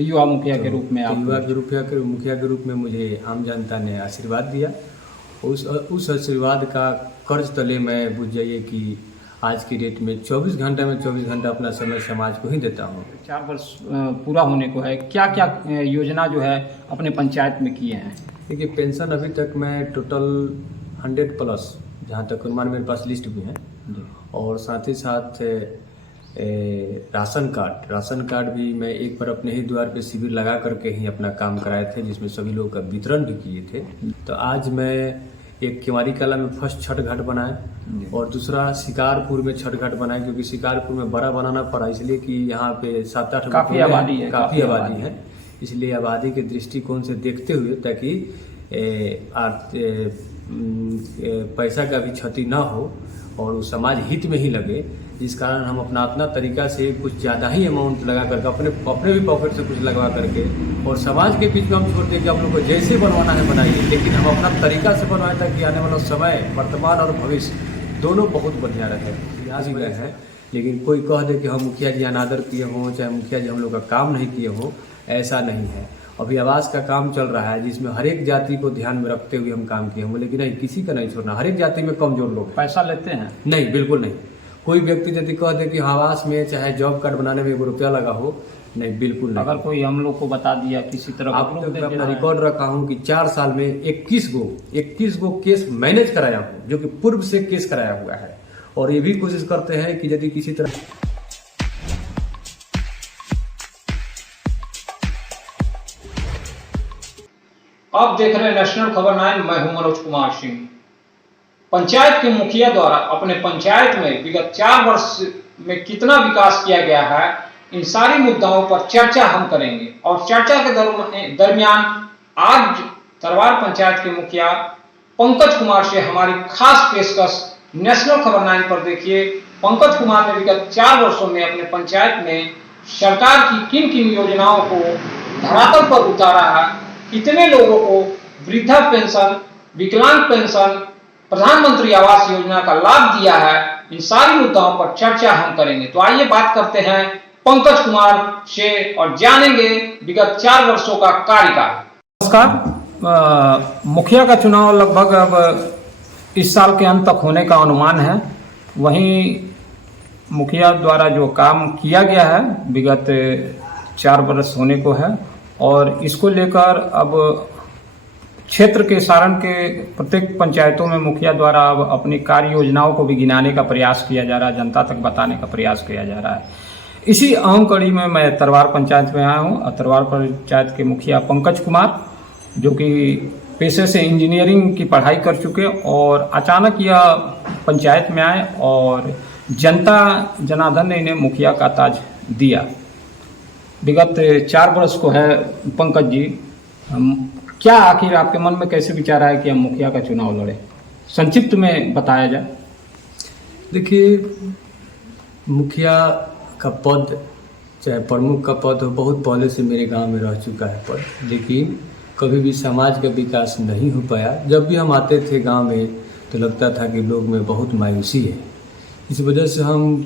युवा मुखिया के रूप में आप मुखिया के रूप में मुझे आम जनता ने आशीर्वाद दिया। उस आशीर्वाद का कर्ज तले मैं बुझ जाइए कि आज की डेट में 24 घंटा अपना समय समाज को ही देता हूँ। 4 वर्ष पूरा होने को है, क्या क्या योजना जो है अपने पंचायत में किए हैं? देखिए, पेंशन अभी तक मैं टोटल 100+, जहाँ तक अनुमान मेरे पास लिस्ट भी है, और साथ ही साथ राशन कार्ड भी मैं एक बार अपने ही द्वार पे शिविर लगा करके ही अपना काम कराए थे, जिसमें सभी लोगों का वितरण भी किए थे। तो आज मैं एक केवारी कला में फर्स्ट छठ घाट बनाए और दूसरा शिकारपुर में छठ घाट बनाए, क्योंकि शिकारपुर में बड़ा बनाना पड़ा इसलिए कि यहाँ पे 7-8 काफ़ी आबादी है, इसलिए आबादी के दृष्टिकोण से देखते हुए, ताकि पैसा का भी क्षति ना हो और वो समाज हित में ही लगे, जिस कारण हम अपना तरीका से कुछ ज़्यादा ही अमाउंट लगा करके अपने भी पॉकेट से कुछ लगवा करके और समाज के बीच में हम छोड़ दें कि आप लोग को जैसे बनवाना है बनाइए, लेकिन हम अपना तरीका से बनवाएं ताकि आने वाला समय, वर्तमान और भविष्य दोनों बहुत बढ़िया रहे। आज गए हैं, लेकिन कोई कह दे कि हम मुखिया जी अनादर किए हों, चाहे मुखिया जी हम लोग का काम नहीं किए हों, ऐसा नहीं है। अभी आवास का काम चल रहा है, जिसमें हर एक जाति को ध्यान में रखते हुए हम काम किए होंगे, लेकिन नहीं, किसी का नहीं छोड़ना। हर एक जाति में कमजोर लोग पैसा लेते हैं? नहीं, बिल्कुल नहीं। कोई व्यक्ति यदि कह दे कि आवास में चाहे जॉब कार्ड बनाने में 1 रुपया लगा हो, नहीं, बिल्कुल नहीं। अगर कोई हम लोग को बता दिया किसी तरह, आप लोग अपना रिकॉर्ड रखा हूँ कि 4 साल में 21 गो केस मैनेज कराया हूँ, जो कि पूर्व से केस कराया हुआ है, और ये भी कोशिश करते हैं कि यदि किसी तरह आप देख रहे हैं नेशनल खबर 9। मैं हूं मनोज कुमार सिंह। पंचायत के मुखिया द्वारा अपने पंचायत में विगत 4 वर्ष में कितना विकास किया गया है, इन सारी मुद्दाओं पर चर्चा हम करेंगे। और चर्चा के दरमियान आज तरवार पंचायत के मुखिया पंकज कुमार से हमारी खास पेशकश नेशनल खबर 9 पर देखिए। पंकज कुमार ने विगत 4 वर्षों में अपने पंचायत में सरकार की किन किन योजनाओं को धरातल पर उतारा है, कितने लोगों को वृद्धा पेंशन, विकलांग पेंशन, प्रधानमंत्री आवास योजना का लाभ दिया है, इन सारी मुद्दाओं पर चर्चा हम करेंगे। तो आइए बात करते हैं पंकज कुमार से और जानेंगे विगत 4 वर्षों का कार्यकाल। नमस्कार। मुखिया का चुनाव लगभग अब इस साल के अंत तक होने का अनुमान है। वहीं मुखिया द्वारा जो काम किया गया है विगत 4 वर्ष होने को है, और इसको लेकर अब क्षेत्र के सारण के प्रत्येक पंचायतों में मुखिया द्वारा अब अपनी कार्य योजनाओं को भी गिनाने का प्रयास किया जा रहा है, जनता तक बताने का प्रयास किया जा रहा है। इसी अहम कड़ी में मैं तरवार पंचायत में आया हूँ। तरवार पंचायत के मुखिया पंकज कुमार, जो कि पेशे से इंजीनियरिंग की पढ़ाई कर चुके और अचानक यह पंचायत में आए और जनता जनार्दन ने इन्हें मुखिया का ताज दिया। विगत 4 वर्ष को है पंकज जी, क्या आखिर आपके मन में कैसे विचार आया कि हम मुखिया का चुनाव लड़े? संक्षिप्त में बताया जाए। देखिए, मुखिया का पद, चाहे प्रमुख का पद हो, बहुत पहले से मेरे गांव में रह चुका है पद, लेकिन कभी भी समाज का विकास नहीं हो पाया। जब भी हम आते थे गांव में तो लगता था कि लोग में बहुत मायूसी है। इस वजह से हम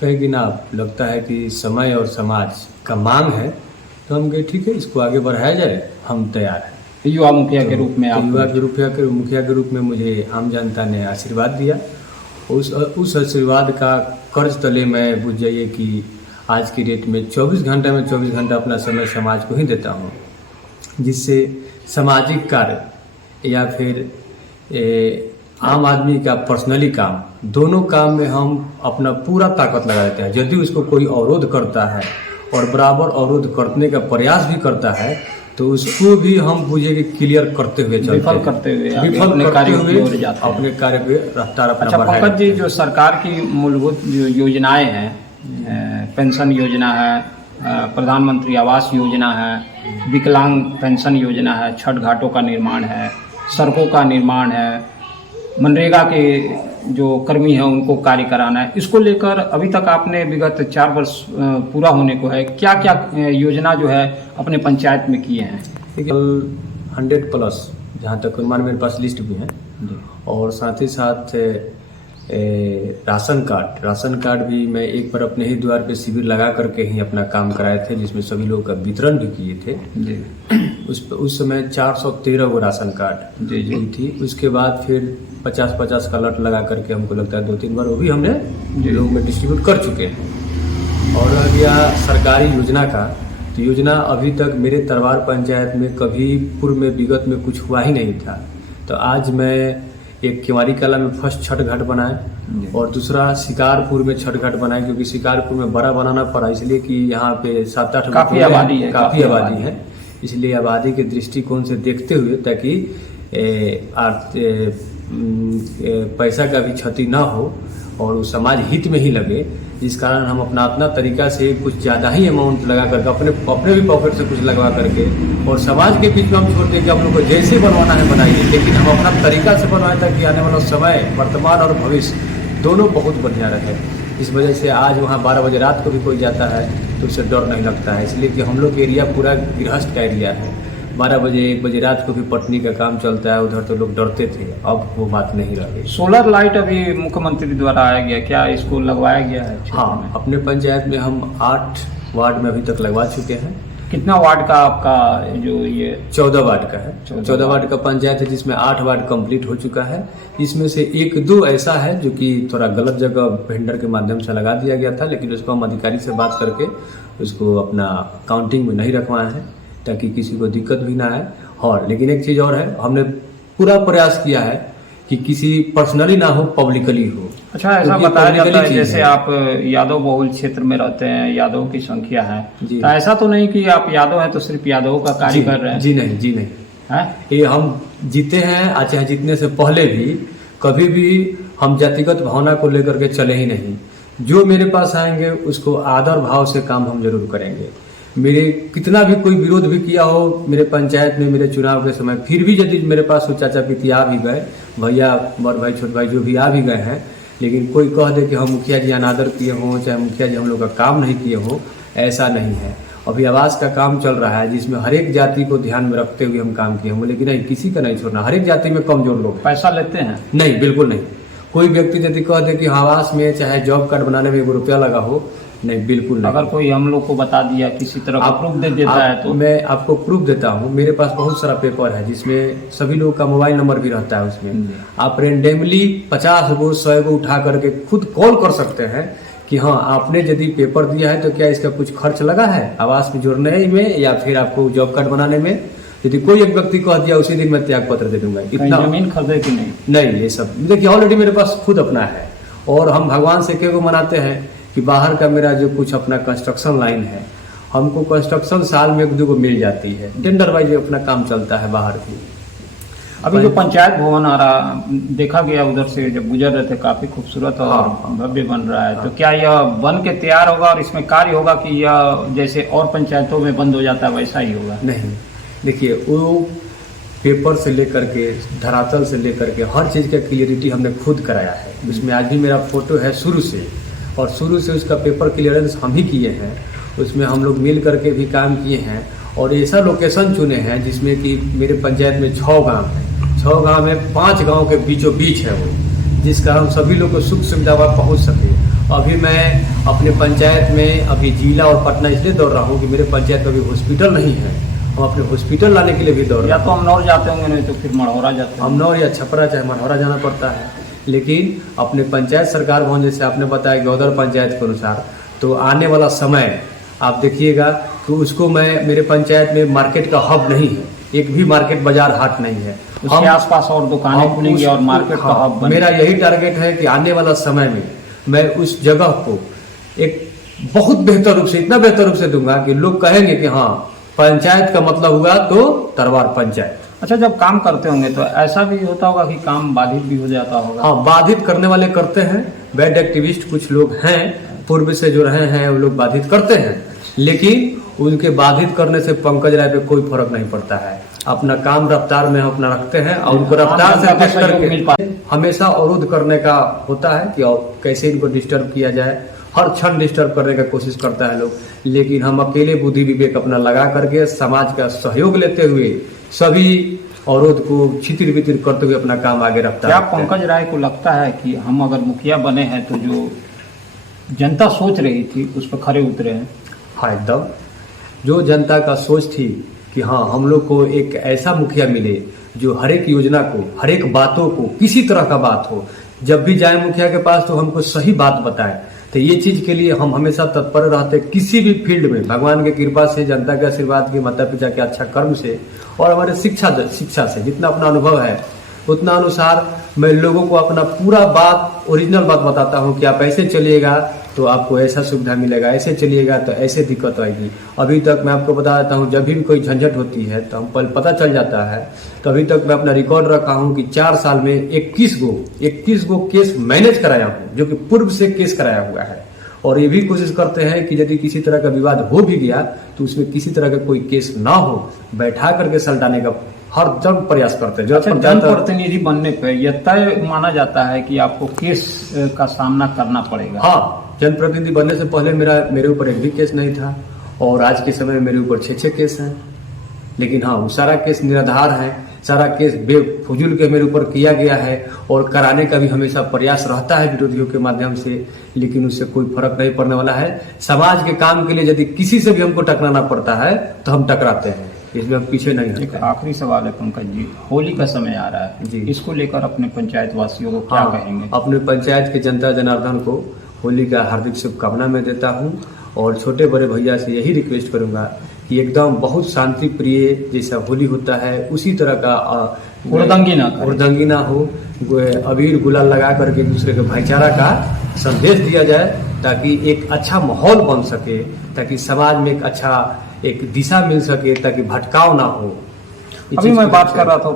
कहें कि ना, लगता है कि समय और समाज का मांग है, तो हम कहे ठीक है, इसको आगे बढ़ाया जाए, हम तैयार हैं। युवा मुखिया के रूप में मुखिया के रूप में मुझे आम जनता ने आशीर्वाद दिया। उस आशीर्वाद का कर्ज तले मैं बुझ जाइए कि आज की डेट में 24 घंटा अपना समय समाज को ही देता हूँ, जिससे सामाजिक कार्य या फिर आम आदमी का पर्सनली काम, दोनों काम में हम अपना पूरा ताकत लगा देते हैं। यदि उसको कोई अवरोध करता है और बराबर अवरोध करने का प्रयास भी करता है, तो उसको भी हम बुझे कि क्लियर करते हुए विफल करते हुए अपने कार्य पे रफ्तार अपना। अच्छा पंकज जी, जो सरकार की मूलभूत जो योजनाएं हैं, पेंशन योजना है, प्रधानमंत्री आवास योजना है, विकलांग पेंशन योजना है, छठ घाटों का निर्माण है, सड़कों का निर्माण है, मनरेगा के जो कर्मी हैं उनको कार्य कराना है, इसको लेकर अभी तक आपने विगत 4 वर्ष पूरा होने को है, क्या क्या योजना जो है अपने पंचायत में किए हैं? 100+, जहाँ तक अनुमान मेरे पास लिस्ट भी है, और साथ ही साथ राशन कार्ड भी मैं एक बार अपने ही द्वार पे शिविर लगा करके ही अपना काम कराए थे, जिसमें सभी लोग का वितरण भी किए थे जी। उस समय 413 गो राशन कार्ड जी जी थी। उसके बाद फिर 50-50 का लट लगा करके हमको लगता है 2-3 बार वो भी हमने लोग में डिस्ट्रीब्यूट कर चुके हैं। और रह गया सरकारी योजना का, तो योजना अभी तक मेरे तरवार पंचायत में कभी पूर्व में विगत में कुछ हुआ ही नहीं था। तो आज मैं एक केवाड़ी कला में फर्स्ट छठ घाट बनाए और दूसरा शिकारपुर में छठ घाट बनाए, क्योंकि शिकारपुर में बड़ा बनाना पड़ा इसलिए कि यहाँ पे 7-8 काफी आबादी है, इसलिए आबादी के दृष्टिकोण से देखते हुए ताकि पैसा का भी क्षति ना हो और वो समाज हित में ही लगे, जिस कारण हम अपना तरीका से कुछ ज़्यादा ही अमाउंट लगा करके अपने भी पॉकेट से कुछ लगवा करके और समाज के बीच में हम छोड़ते कि आप लोग को जैसे बनवाना है बनाइए, लेकिन हम अपना तरीका से बनवाएं ताकि आने वाला समय वर्तमान और भविष्य दोनों बहुत बढ़िया रहे। इस वजह से आज वहाँ 12 बजे रात को भी कोई जाता है तो उससे डर नहीं लगता है, इसलिए कि हम लोग का एरिया पूरा गृहस्थ का एरिया है। 12 बजे 1 बजे रात को भी पटनी का काम चलता है, उधर तो लोग डरते थे, अब वो बात नहीं रह गई। सोलर लाइट अभी मुख्यमंत्री द्वारा आया गया, क्या इसको लगवाया गया है? हाँ, अपने पंचायत में हम 8 वार्ड में अभी तक लगवा चुके हैं। कितना वार्ड का आपका जो ये? 14 वार्ड का है। 14 वार्ड का पंचायत है, जिसमें 8 वार्ड कंप्लीट हो चुका है। इसमें से 1-2 ऐसा है जो कि थोड़ा गलत जगह वेंडर के माध्यम से लगा दिया गया था, लेकिन उसको हम अधिकारी से बात करके उसको अपना काउंटिंग में नहीं रखवाए हैं ताकि किसी को दिक्कत भी ना आए। और लेकिन एक चीज़ और है, हमने पूरा प्रयास किया है कि किसी पर्सनली ना हो, पब्लिकली हो। अच्छा, ऐसा बताया जाता है जैसे आप यादव बहुल क्षेत्र में रहते हैं, यादव की संख्या है, तो ऐसा तो नहीं कि आप यादव हैं तो सिर्फ यादव का कार्य कर रहे हैं? जी नहीं है? ये हम जीते हैं, चाहे जीतने से पहले भी कभी भी हम जातिगत भावना को लेकर के चले ही नहीं। जो मेरे पास आएंगे उसको आदर भाव से काम हम जरूर करेंगे। मेरे कितना भी कोई विरोध भी किया हो मेरे पंचायत में मेरे चुनाव के समय, फिर भी यदि मेरे पास वो चाचा पिती आ भी गए, भैया बड़ भाई छोटे भाई जो भी आ भी गए हैं, लेकिन कोई कह दे कि हम मुखिया जी अनादर किए हों, चाहे मुखिया जी हम लोग का काम नहीं किए हों, ऐसा नहीं है। अभी आवास का काम चल रहा है जिसमें हर एक जाति को ध्यान में रखते हुए हम काम किए होंगे, लेकिन नहीं, किसी का नहीं छोड़ना। हर एक जाति में कमजोर लोग पैसा लेते हैं? नहीं, बिल्कुल नहीं। कोई व्यक्ति यदि कह दे कि आवास में चाहे जॉब कार्ड बनाने में 1 रुपया लगा हो, नहीं, बिल्कुल नहीं। अगर कोई हम लोग को बता दिया किसी तरह का प्रूफ दे देता है तो? मैं आपको प्रूफ देता हूँ। मेरे पास बहुत सारा पेपर है जिसमें सभी लोगों का मोबाइल नंबर भी रहता है। उसमें आप रेंडमली 50 गो 100 गो उठा करके खुद कॉल कर सकते हैं कि हाँ, आपने यदि पेपर दिया है तो क्या इसका कुछ खर्च लगा है आवास में जुड़ने में या फिर आपको जॉब कार्ड बनाने में। यदि कोई एक व्यक्ति कह दिया उसी दिन मैं त्याग पत्र दे दूंगा। इतना जमीन खरीदे कि नहीं, ये सब देखिए ऑलरेडी मेरे पास खुद अपना है। और हम भगवान से क्यों मनाते हैं कि बाहर का मेरा जो कुछ अपना कंस्ट्रक्शन लाइन है, हमको कंस्ट्रक्शन साल में 1-2 को मिल जाती है, टेंडर वाइज अपना काम चलता है बाहर की। अभी जो पंचायत भवन आ रहा देखा गया, उधर से जब गुजर रहे थे, काफी खूबसूरत और भव्य बन रहा है, तो क्या यह बन के तैयार होगा और इसमें कार्य होगा कि यह जैसे और पंचायतों में बंद हो जाता है वैसा ही होगा? नहीं, देखिए वो पेपर से लेकर के धरातल से लेकर के हर चीज़ का क्लियरिटी हमने खुद कराया है। उसमें आज भी मेरा फोटो है शुरू से, और शुरू से उसका पेपर क्लियरेंस हम ही किए हैं। उसमें हम लोग मिल करके भी काम किए हैं और ऐसा लोकेशन चुने हैं जिसमें कि मेरे पंचायत में 6 गांव हैं। 6 गांव में 5 गांव के बीचों बीच है वो, जिस कारण सभी लोग को सुख सुविधा पहुँच सके। अभी मैं अपने पंचायत में अभी जिला और पटना इसलिए दौड़ रहा हूँ कि मेरे पंचायत में अभी हॉस्पिटल नहीं है। हम अपने हॉस्पिटल लाने के लिए भी दौड़ रहे हैं। या तो अमनौर जाते होंगे, नहीं तो फिर मढ़ौरा जाते हैं। अमनौर या छपरा चाहे मढ़ौरा जाना पड़ता है, लेकिन अपने पंचायत सरकार भवन जैसे आपने बताया गौदर पंचायत के अनुसार, तो आने वाला समय आप देखिएगा कि उसको मैं मेरे पंचायत में मार्केट का हब नहीं है, एक भी मार्केट बाजार हाट नहीं है। उसके आसपास और दुकानें खुलेंगी और मार्केट का हब बनेगा। मेरा यही टारगेट है कि आने वाला समय में मैं उस जगह को एक बहुत बेहतर रूप से, इतना बेहतर रूप से दूंगा कि लोग कहेंगे कि हाँ, पंचायत का मतलब हुआ तो तरवार पंचायत। अच्छा, जब काम करते होंगे तो ऐसा भी होता होगा कि काम बाधित भी हो जाता होगा? हाँ, बाधित करने वाले करते हैं। बैड एक्टिविस्ट कुछ लोग हैं पूर्व से जो रहे हैं, वो लोग बाधित करते हैं, लेकिन उनके बाधित करने से पंकज राय पे कोई फर्क नहीं पड़ता है। अपना काम रफ्तार में अपना रखते हैं और उनको रफ्तार से टेस्ट करके हमेशा अवरोध करने का होता है कि कैसे इनको डिस्टर्ब किया जाए। हर क्षण डिस्टर्ब करने का कोशिश करता है लोग, लेकिन हम अकेले बुद्धि विवेक अपना लगा करके समाज का सहयोग लेते हुए सभी औरत को छितिर बितिर करते हुए अपना काम आगे रखता क्या है। पंकज राय को लगता है कि हम अगर मुखिया बने हैं तो जो जनता सोच रही थी उस पर खरे उतरे हैं? हाँ, एकदम। जो जनता का सोच थी कि हाँ हम लोग को एक ऐसा मुखिया मिले जो हर एक योजना को, हर एक बातों को, किसी तरह का बात हो, जब भी जाए मुखिया के पास तो हमको सही बात बताए। तो ये चीज के लिए हम हमेशा तत्पर रहते, किसी भी फील्ड में भगवान की कृपा से, जनता के आशीर्वाद के, माता पिता के अच्छा कर्म से और हमारे शिक्षा से जितना अपना अनुभव है उतना अनुसार मैं लोगों को अपना पूरा बात, ओरिजिनल बात बताता हूँ कि आप ऐसे चलिएगा तो आपको ऐसा सुविधा मिलेगा, ऐसे चलिएगा तो ऐसे दिक्कत आएगी। अभी तक मैं आपको बता देता हूँ, जब भी कोई झंझट होती है तो हम पता चल जाता है। तो अभी तक मैं अपना रिकॉर्ड रखा हूँ कि 4 साल में 21 गो केस मैनेज कराया हूँ, जो कि पूर्व से केस कराया हुआ है। और ये भी कोशिश करते हैं कि यदि किसी तरह का विवाद हो भी गया तो उसमें किसी तरह का कोई केस ना हो, बैठा करके सलटाने का हर जब प्रयास करते हैं। अच्छा, जनप्रतिनिधि बनने पर यह तय माना जाता है कि आपको केस का सामना करना पड़ेगा? हाँ, जनप्रतिनिधि बनने से पहले मेरे ऊपर एक भी केस नहीं था और आज के समय में मेरे ऊपर 6 केस हैं। लेकिन हाँ, वो सारा केस निराधार है, सारा केस बेफजूल के मेरे ऊपर किया गया है और कराने का भी हमेशा प्रयास रहता है विरोधियों के माध्यम से, लेकिन उससे कोई फर्क नहीं पड़ने वाला है। समाज के काम के लिए यदि किसी से भी हमको टकराना पड़ता है तो हम टकराते हैं, इसमें हम पीछे नहीं हटते। एक आखिरी सवाल है पंकज जी, होली का समय आ रहा है जी, इसको लेकर अपने पंचायत वासियों को क्या कहेंगे? अपने पंचायत के जनता जनार्दन को होली का हार्दिक शुभकामना मैं देता हूँ और छोटे बड़े भैया से यही रिक्वेस्ट करूंगा कि एकदम बहुत शांति प्रिय जैसा होली होता है उसी तरह का उर्दंगी ना हो, अबीर गुलाल लगा करके एक दूसरे के भाईचारा का संदेश दिया जाए ताकि एक अच्छा माहौल बन सके, ताकि समाज में एक दिशा मिल सके, ताकि भटकाव ना हो। अभी मैं बात कर रहा था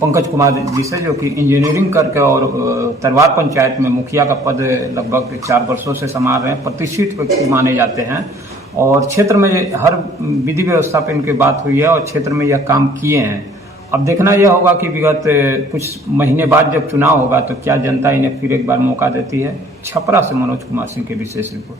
पंकज कुमार जी से, जो कि इंजीनियरिंग करके और तरवार पंचायत में मुखिया का पद लगभग 4 वर्षों से संभाल रहे हैं, प्रतिष्ठित व्यक्ति माने जाते हैं और क्षेत्र में हर विधि व्यवस्था पे इनकी बात हुई है और क्षेत्र में यह काम किए हैं। अब देखना यह होगा कि विगत कुछ महीने बाद जब चुनाव होगा तो क्या जनता इन्हें फिर एक बार मौका देती है। छपरा से मनोज कुमार सिंह की विशेष रिपोर्ट।